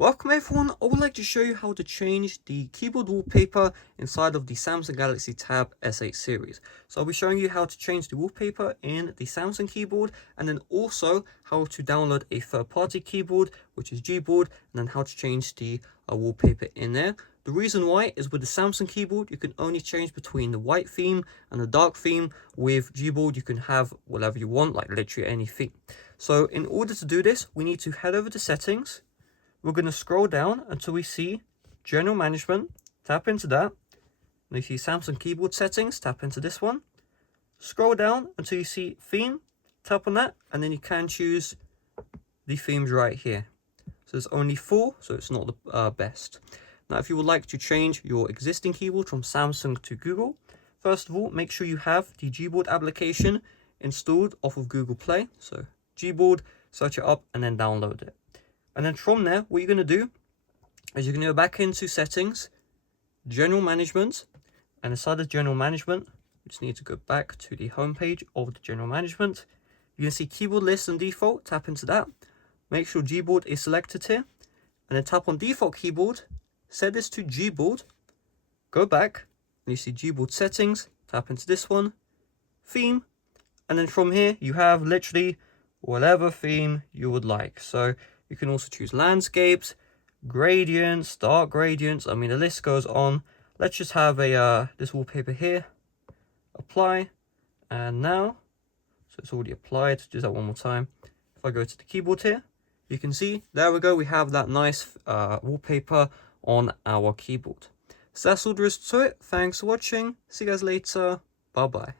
Welcome everyone, I would like to show you how to change the keyboard wallpaper inside of the Samsung Galaxy Tab S8 series. So I'll be showing you how to change the wallpaper in the Samsung keyboard, and then also how to download a third-party keyboard, which is GBoard, and then how to change the wallpaper in there. The reason why is with the Samsung keyboard, you can only change between the white theme and the dark theme. With GBoard, you can have whatever you want, like literally any theme. So in order to do this, we need to head over to settings. We're going to scroll down until we see General Management, tap into that. When you see Samsung Keyboard Settings, tap into this one. Scroll down until you see Theme, tap on that, and then you can choose the themes right here. So there's only 4, so it's not the best. Now, if you would like to change your existing keyboard from Samsung to Google, first of all, make sure you have the GBoard application installed off of Google Play. So GBoard, search it up, and then download it. And then from there, what you're going to do is you're going to go back into Settings, General Management, and inside of General Management, you just need to go back to the home page of the General Management. You can see Keyboard List and Default, tap into that. Make sure GBoard is selected here, and then tap on Default Keyboard, set this to GBoard, go back, and you see GBoard Settings, tap into this one, Theme, and then from here, you have literally whatever theme you would like. So you can also choose landscapes, gradients, dark gradients. I mean, the list goes on. Let's just have a this wallpaper here. Apply, and now, so it's already applied. Do that one more time. If I go to the keyboard here, you can see there we go. We have that nice wallpaper on our keyboard. So that's all there is to it. Thanks for watching. See you guys later. Bye bye.